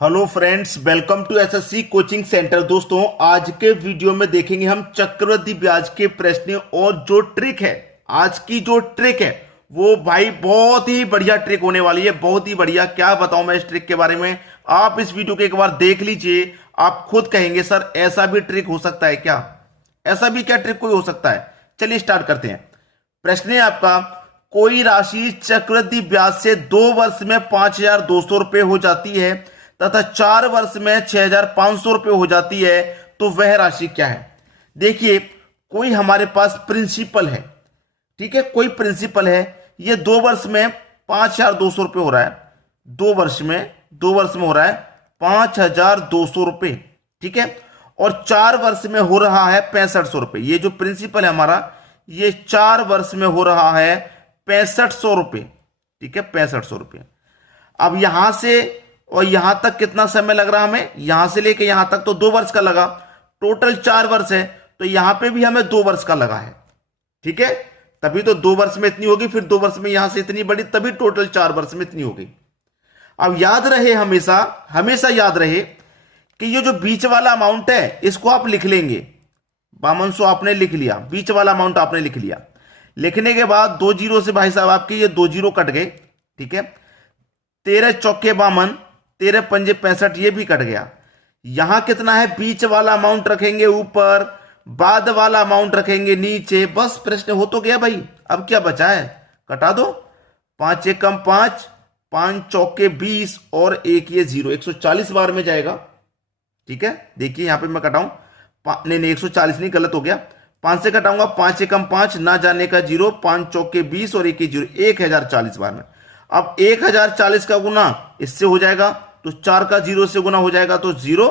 Hello friends, welcome to SSC coaching centre. दोस्तों, आज के वीडियो में देखेंगे हम चक्रवृद्धि ब्याज के प्रश्न और जो ट्रिक है, आज की जो ट्रिक है वो भाई बहुत ही बढ़िया ट्रिक होने वाली है। बहुत ही बढ़िया। क्या बताऊं मैं इस ट्रिक के बारे में, आप इस वीडियो को एक बार देख लीजिए। आप खुद कहेंगे सर ऐसा भी ट्रिक हो सकता है क्या, ऐसा भी क्या ट्रिक कोई हो सकता है। चलिए स्टार्ट करते हैं। प्रश्न है आपका, कोई राशि चक्रवृद्धि ब्याज से 2 वर्ष में 5,200 रुपए हो जाती है तथा 4 वर्ष में 6,500 रुपए हो जाती है, तो वह राशि क्या है। देखिए, कोई हमारे पास प्रिंसिपल है, ठीक है, कोई प्रिंसिपल है। ये 2 वर्ष में 5,200 रुपए हो रहा है। 2 वर्ष में हो रहा है 5,200 रुपए, ठीक है। और 4 वर्ष में हो रहा है 6500 रुपए। ये जो प्रिंसिपल है हमारा, ये 4 वर्ष में हो रहा है 6500 रुपए, ठीक है, 6500 रुपए। अब यहां से और यहां तक कितना समय लग रहा हमें, यहां से लेके यहां तक तो 2 वर्ष का लगा। टोटल 4 वर्ष है, तो यहां पे भी हमें 2 वर्ष का लगा है, ठीक है। तभी तो 2 वर्ष में इतनी होगी, फिर 2 वर्ष में यहां से इतनी बढ़ी, तभी टोटल 4 वर्ष में इतनी होगी। अब याद रहे, हमेशा हमेशा याद रहे कि ये जो बीच वाला अमाउंट है इसको आप लिख लेंगे। 5200 आपने लिख लिया, बीच वाला अमाउंट आपने लिख लिया। लिखने के बाद 2 जीरो से भाई साहब आपके ये 2 जीरो कट गए, ठीक है। 13 चौके 52, 13 पंजे 65, ये भी कट गया। यहां कितना है, बीच वाला अमाउंट रखेंगे ऊपर, बाद वाला अमाउंट रखेंगे नीचे। बस प्रश्न हो तो गया भाई। अब क्या बचा है, कटा दो। 5 एकम 5, 5 चौके 20 और एक ये 0, 140 बार में जाएगा, ठीक है। देखिए यहां पे मैं कटाऊं, नहीं 140 नहीं, गलत हो गया। 5 से कटाऊंगा, 5 एकम 5, ना जाने का 0, 5 चौके 20 और एक 0, 1040 बार में। अब 1040 का गुना इससे हो जाएगा, तो 4 का 0 से गुना हो जाएगा, तो 0,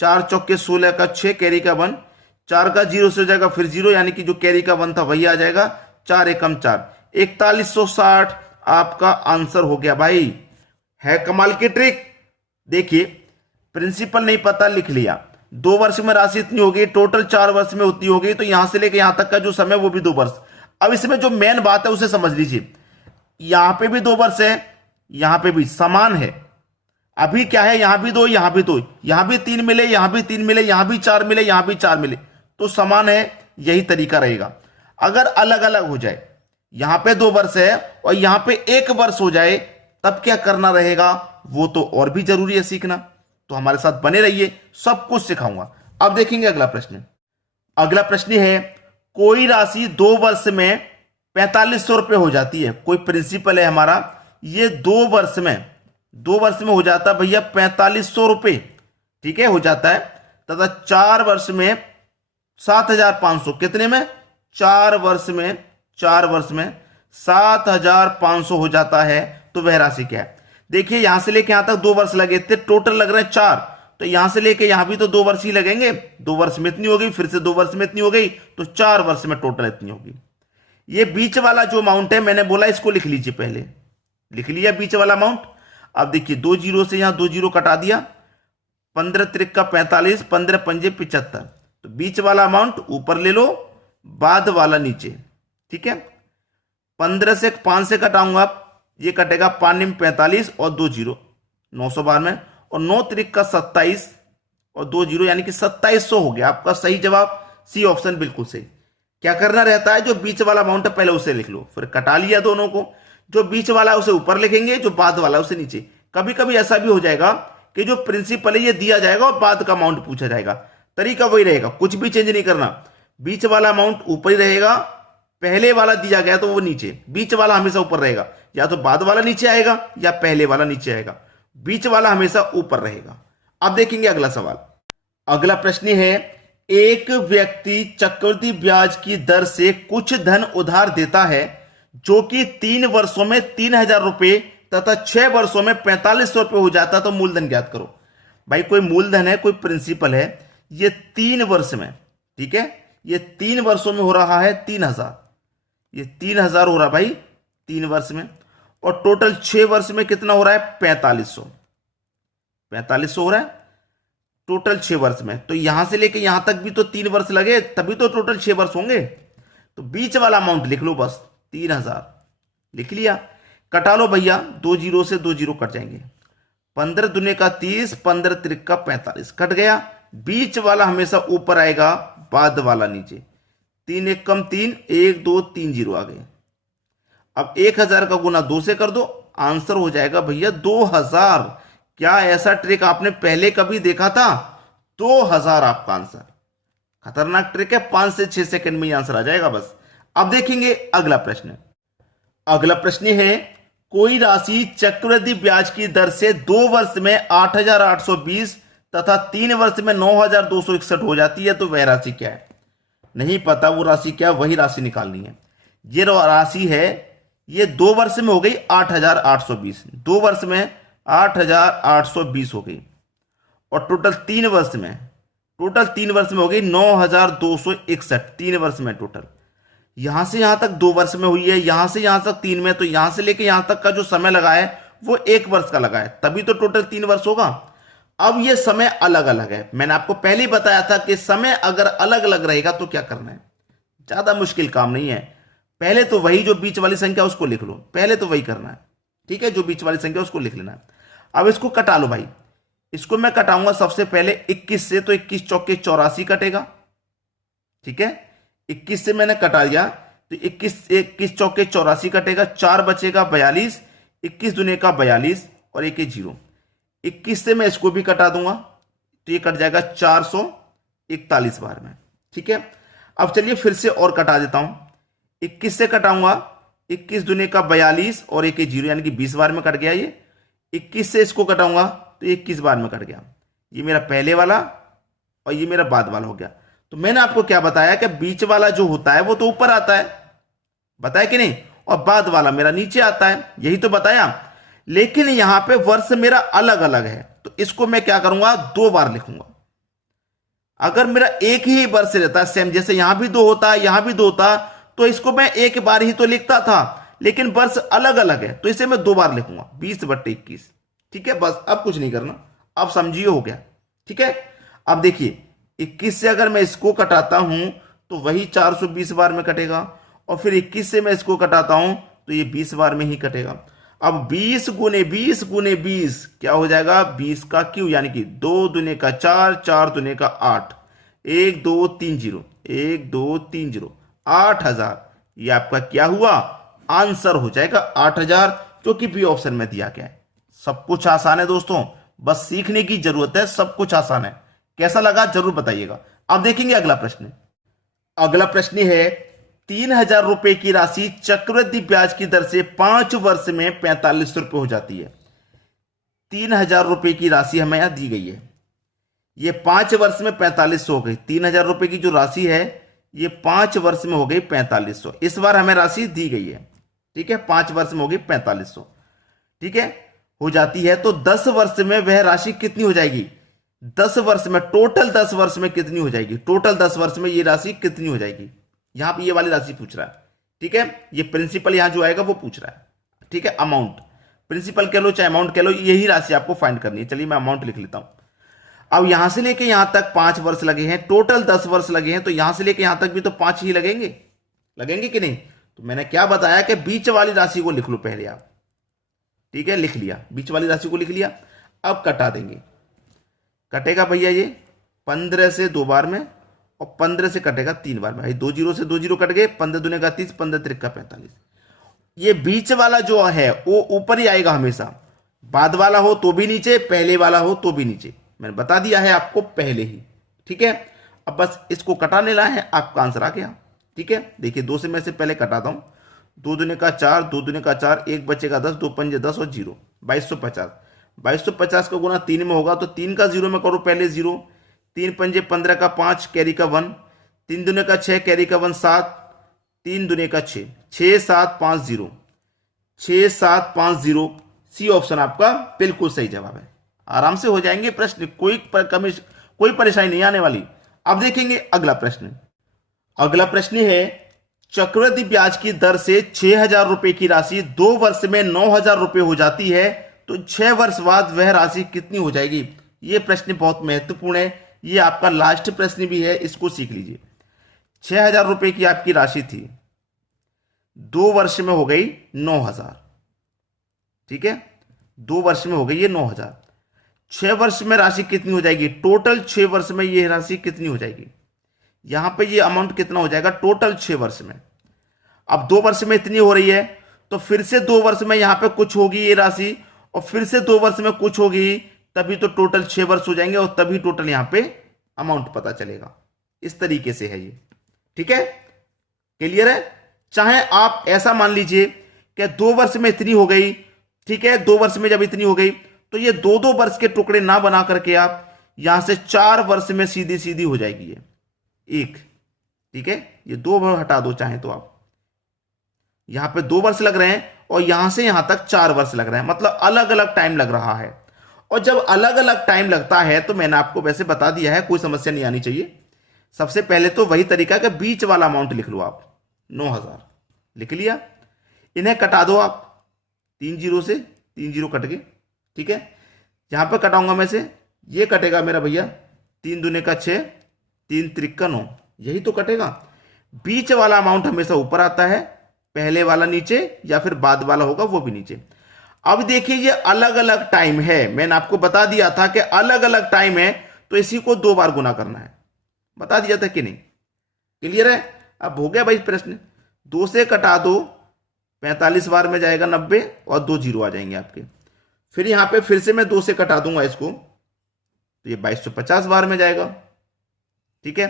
4 चौके 16 का 6, कैरी का 1, 4 का 0 से हो जाएगा फिर 0, यानी कि जो कैरी का 1 था वही आ जाएगा। 4 एकम 4, 4160 आपका आंसर हो गया भाई। है कमाल की ट्रिक। देखिए, प्रिंसिपल नहीं पता, लिख लिया। 2 वर्ष में राशि इतनी होगी, टोटल 4 वर्ष में उतनी होगी, तो यहां से लेकर यहां तक का जो समय वो भी 2 वर्ष। अब इसमें जो मेन बात है उसे समझ लीजिए। यहां पे भी 2 वर्ष है, यहां पे भी समान है। अभी क्या है, यहां भी 2, यहां भी 2, यहां भी 3 मिले, यहां भी 3 मिले, यहां भी 4 मिले, यहां भी 4 मिले, तो समान है। यही तरीका रहेगा। अगर अलग अलग हो जाए, यहां पे 2 वर्ष है और यहां पे 1 वर्ष हो जाए, तब क्या करना रहेगा, वो तो और भी जरूरी है सीखना। तो हमारे साथ बने रहिए, सब कुछ सिखाऊंगा। अब देखेंगे अगला प्रश्न। अगला प्रश्न है, कोई राशि 2 वर्ष में 4500 रुपए हो जाती है। कोई प्रिंसिपल है हमारा, ये 2 वर्ष में हो जाता है भैया 4500 रुपए, ठीक है, हो जाता है। तथा 4 वर्ष में 7500, कितने में, 4 वर्ष में 7500 हो जाता है, तो वह राशि क्या है। देखिए, यहां से लेके यहां तक 2 वर्ष लगे थे, टोटल लग रहे हैं 4, तो यहां से लेके यहां भी तो 2 वर्ष ही लगेंगे। 2 वर्ष में इतनी होगी, फिर से 2 वर्ष में इतनी हो गई, तो 4 वर्ष में टोटल इतनी होगी। ये बीच वाला जो अमाउंट है, मैंने बोला इसको लिख लीजिए, पहले लिख लिया बीच वाला अमाउंट। अब देखिए, 2 जीरो से यहां 2 जीरो कटा दिया, 15 त्रिक का 45, 15 पंजे 75, तो बीच वाला अमाउंट ऊपर ले लो, बाद वाला नीचे, ठीक है। 15 से 5 से कटाऊंगा, ये कटेगा 5 निम 45 और 2 जीरो 900 बार में, और 9 त्रिक का 27 और 2 जीरो, यानी कि 2700 हो गया आपका सही जवाब। सी ऑप्शन बिल्कुल सही। क्या करना रहता है, जो बीच वाला अमाउंट है पहले उसे लिख लो, फिर कटा लिया दोनों को। जो बीच वाला है उसे ऊपर लिखेंगे, जो बाद वाला है उसे नीचे। कभी कभी ऐसा भी हो जाएगा कि जो प्रिंसिपल है ये दिया जाएगा और बाद का अमाउंट पूछा जाएगा, तरीका वही रहेगा, कुछ भी चेंज नहीं करना। बीच वाला अमाउंट ऊपर ही रहेगा, पहले वाला दिया गया तो वो नीचे, बीच वाला हमेशा ऊपर रहेगा। या तो बाद वाला नीचे आएगा या पहले वाला नीचे आएगा, बीच वाला हमेशा ऊपर रहेगा। अब देखेंगे अगला सवाल। अगला प्रश्न है, एक व्यक्ति चक्रवृद्धि ब्याज की दर से कुछ धन उधार देता है, जो कि 3 वर्षों में 3000 रुपए तथा 6 वर्षों में 4500 रुपए हो जाता, तो मूलधन ज्ञात करो। भाई, कोई मूलधन है, कोई प्रिंसिपल है, ये 3 वर्ष में, ठीक है, ये 3 वर्षों में हो रहा है 3000, ये 3000 हो रहा भाई 3 वर्ष में, और टोटल 6 वर्ष में कितना हो रहा है, 4500 हो रहा है टोटल 6 वर्ष में। तो यहां से लेके यहां तक भी तो 3 वर्ष लगे, तभी तो टोटल 6 वर्ष होंगे। तो बीच वाला अमाउंट लिख लो, बस 3000 लिख लिया। कटा लो भैया, 2 जीरो से 2 जीरो कट जाएंगे, 15 दूने का 30, 15 त्रिक का 45, कट गया। बीच वाला हमेशा ऊपर आएगा, बाद वाला नीचे। 3 एक कम 3, 1 2 3 जीरो आ गए। अब 1000 का गुना 2 से कर दो, आंसर हो जाएगा भैया 2000। क्या ऐसा ट्रिक आपने पहले कभी देखा था? 2000 आपका आंसर। खतरनाक ट्रिक है, 5 से 6 सेकंड में ही आंसर आ जाएगा बस। अब देखेंगे अगला प्रश्न। अगला प्रश्न है, कोई राशि चक्रवृद्धि ब्याज की दर से 2 वर्ष में 8820 तथा 3 वर्ष में 9261 हो जाती है, तो वह राशि क्या है? नहीं पता वो राशि क्या है, वही राशि निकालनी है। ये राशि है, ये 2 वर्ष में हो गई 8820, 2 वर्ष में 8820 हो गई, और टोटल 3 वर्ष में हो गई 9261, 3 वर्ष में टोटल। यहां से यहां तक 2 वर्ष में हुई है, यहां से यहां तक 3 में, तो यहां से लेके यहां तक का जो समय लगा है वो 1 वर्ष का लगा है, तभी तो टोटल 3 वर्ष होगा। अब ये समय अलग अलग है, मैंने आपको पहले ही बताया था कि समय अगर अलग अलग रहेगा तो क्या करना है, ज्यादा मुश्किल काम नहीं है। पहले तो वही जो बीच वाली संख्या उसको लिख लो, पहले तो वही करना है, ठीक है, जो बीच वाली संख्या उसको लिख लेना है। अब इसको कटा लो भाई, इसको मैं कटाऊंगा सबसे पहले 21 से, तो 21 चौके 84 कटेगा, ठीक है। 21 से मैंने कटा दिया तो 21 चौके 84 कटेगा, 4 बचेगा 42, 21 दूने का 42 और 1 जीरो। 21 से मैं इसको भी कटा दूंगा तो ये कट जाएगा 441 बार में, ठीक है। अब चलिए फिर से और कटा देता हूं, 21 से कटाऊंगा, 21 दूने का 42 और 1 जीरो, यानी कि 20 बार में कट गया ये। 21 से इसको कटाऊंगा तो 21 बार में कट गया। ये मेरा पहले वाला और ये मेरा बाद वाला हो गया। तो मैंने आपको क्या बताया कि बीच वाला जो होता है वो तो ऊपर आता है, बताया कि नहीं, और बाद वाला मेरा नीचे आता है, यही तो बताया। लेकिन यहां पे वर्ष मेरा अलग अलग है, तो इसको मैं क्या करूंगा, 2 बार लिखूंगा। अगर मेरा एक ही वर्ष रहता है सेम, जैसे यहां भी 2 होता है, यहां भी 2 होता, तो इसको मैं एक बार ही तो लिखता था, लेकिन वर्ष अलग अलग है तो इसे मैं 2 बार लिखूंगा, 20/21, ठीक है। बस अब कुछ नहीं करना, अब समझिए, हो गया, ठीक है। अब देखिए 21 से अगर मैं इसको कटाता हूं तो वही 420 बार में कटेगा, और फिर 21 से मैं इसको कटाता हूं तो ये 20 बार में ही कटेगा। अब 20 गुने 20 क्या हो जाएगा, 20 का क्यू, यानी कि 2 दूने का 4, 4 दूने का 8, 1 2 3 जीरो, 1 2 3 जीरो, 8000। ये आपका क्या हुआ, आंसर हो जाएगा 8000, जो कि बी ऑप्शन में दिया गया है। सब कुछ आसान है दोस्तों, बस सीखने की जरूरत है, सब कुछ आसान है। कैसा लगा जरूर बताइएगा। अब देखेंगे अगला प्रश्न। अगला प्रश्न है, 3000 रुपए की राशि चक्रवृद्धि ब्याज की दर से 5 वर्ष में 45 रुपए हो जाती है। 3000 रुपए की राशि हमें यहां दी गई है, ये 5 वर्ष में 4500 हो गई। 3000 रुपए की जो राशि है ये 5 वर्ष में हो गई 4500, इस बार हमें राशि दी गई है, ठीक है। 5 वर्ष में हो गई 4500, ठीक है, हो जाती है। तो 10 वर्ष में वह राशि कितनी हो जाएगी, 10 वर्ष में, टोटल 10 वर्ष में कितनी हो जाएगी, टोटल 10 वर्ष में ये राशि कितनी हो जाएगी, यहां पे ये वाली राशि पूछ रहा है, ठीक है। ये प्रिंसिपल यहां जो आएगा वो पूछ रहा है, ठीक है। अमाउंट, प्रिंसिपल कह लो चाहे अमाउंट कह लो, यही राशि आपको फाइंड करनी है। चलिए मैं अमाउंट लिख लेता हूं। अब यहां से लेके यहां तक 5 वर्ष लगे हैं, टोटल 10 वर्ष लगे हैं, तो यहां से लेके यहां तक भी तो 5 ही लगेंगे, लगेंगे कि नहीं। तो मैंने क्या बताया कि बीच वाली राशि को लिख लो पहले आप, ठीक है, लिख लिया, बीच वाली राशि को लिख लिया। अब कटा देंगे, कटेगा भैया ये 15 से 2 बार में, और 15 से कटेगा 3 बार में। भाई 2 जीरो से 2 जीरो कट गए, 15 दूने का 30, 15 त्रिक का 45। ये बीच वाला जो है वो ऊपर ही आएगा हमेशा, बाद वाला हो तो भी नीचे, पहले वाला हो तो भी नीचे, मैंने बता दिया है आपको पहले ही, ठीक है। अब बस इसको कटा लेना है, आपका आंसर आ गया, ठीक है। देखिए 2 से मैं से पहले कटाता हूं, 2 दूने का 4, 2 दूने का 4, 1 बचेगा 10, 2 पंजे 10 और 0, 2250। 2250 का गुना 3 में होगा तो 3 का 0 में करो पहले 0, 3 पंजे 15 का 5, कैरी का 1, 3 दूने का 6, कैरी का 1 7, 3 दूने का 6, 6750, 6750, सी ऑप्शन आपका बिल्कुल सही जवाब है। आराम से हो जाएंगे प्रश्न, कोई परेशानी नहीं आने वाली। अब देखेंगे अगला प्रश्न। अगला प्रश्न है, चक्रवृद्धि ब्याज की दर से 6000 रुपए की राशि 2 वर्ष में 9000 रुपए हो जाती है, तो 6 वर्ष बाद वह राशि कितनी हो जाएगी। यह प्रश्न बहुत महत्वपूर्ण है, यह आपका लास्ट प्रश्न भी है, इसको सीख लीजिए। 6000 रुपए की आपकी राशि थी, 2 वर्ष में हो गई 9000, ठीक है, 2 वर्ष में हो गई ये 9000। 6 वर्ष में राशि कितनी हो जाएगी, टोटल 6 वर्ष में ये राशि कितनी हो जाएगी, यहां पे ये अमाउंट कितना हो जाएगा टोटल 6 वर्ष में। अब 2 वर्ष में इतनी हो रही है तो फिर से 2 वर्ष में यहां पे कुछ होगी ये राशि, और फिर से 2 वर्ष में कुछ होगी, तभी तो टोटल 6 वर्ष हो जाएंगे और तभी टोटल यहां पे अमाउंट पता चलेगा। इस तरीके से है ये, ठीक है, क्लियर है। चाहे आप ऐसा मान लीजिए कि 2 वर्ष में इतनी हो गई, ठीक है, 2 वर्ष में जब इतनी हो गई तो ये 2-2 वर्ष के टुकड़े ना बना करके आप यहां से 4 वर्ष में सीधी सीधी हो जाएगी ये एक, ठीक है, ये 2 हटा दो चाहे तो आप, यहां पे 2 वर्ष लग रहे हैं और यहां से यहां तक 4 वर्ष लग रहे हैं, मतलब अलग अलग टाइम लग रहा है। और जब अलग अलग टाइम लगता है तो मैंने आपको वैसे बता दिया है, कोई समस्या नहीं आनी चाहिए। सबसे पहले तो वही तरीका कि बीच वाला अमाउंट लिख लो आप, 9000 लिख लिया, इन्हें कटा दो आप 3 जीरो से, 3 जीरो कट गए, ठीक है। यहां पर कटाऊंगा मैं से, ये कटेगा मेरा भैया 3 दूने का 6, 3 त्रिक्का 9, यही तो कटेगा। बीच वाला अमाउंट हमेशा ऊपर आता है, पहले वाला नीचे या फिर बाद वाला होगा वो भी नीचे। अब देखिए ये अलग अलग टाइम है, मैंने आपको बता दिया था कि अलग अलग टाइम है तो इसी को 2 बार गुना करना है, बता दिया था कि नहीं, क्लियर है। अब हो गया भाई प्रश्न, 2 से कटा दो 45 बार में जाएगा 90 और 2 जीरो आ जाएंगे आपके। फिर यहां पे फिर से मैं 2 से कटा दूंगा इसको तो ये 2250 बार में जाएगा, ठीक है।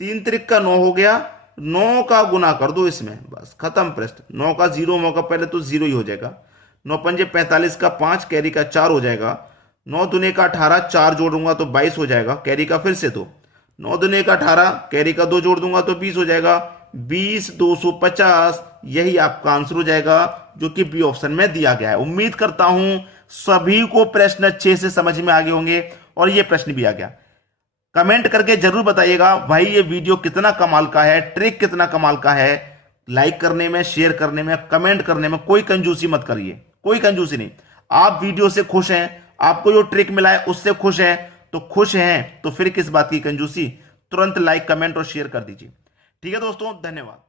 3 त्रिक्का 9 हो गया, 9 का गुना कर दो इसमें, बस खत्म प्रश्न। 9 का 0 मौका पहले तो 0 ही हो जाएगा, 9 पंजे 45 का 5, कैरी का 4 हो जाएगा, 9 दुने का 18, 4 जोड़ूंगा तो 22 हो जाएगा, कैरी का फिर से 2, 9 दुने का 18, कैरी का 2 जोड़ दूंगा तो 20 हो जाएगा, 20 250, यही आपका आंसर हो जाएगा जो कि बी ऑप्शन में दिया गया है। उम्मीद करता हूं सभी को प्रश्न अच्छे से समझ में आ गए होंगे और ये प्रश्न भी आ गया। कमेंट करके जरूर बताइएगा भाई ये वीडियो कितना कमाल का है, ट्रिक कितना कमाल का है। लाइक करने में, शेयर करने में, कमेंट करने में कोई कंजूसी मत करिए, कोई कंजूसी नहीं। आप वीडियो से खुश हैं, आपको जो ट्रिक मिला है उससे खुश हैं, तो खुश हैं तो फिर किस बात की कंजूसी। तुरंत लाइक, कमेंट और शेयर कर दीजिए। ठीक है दोस्तों, धन्यवाद।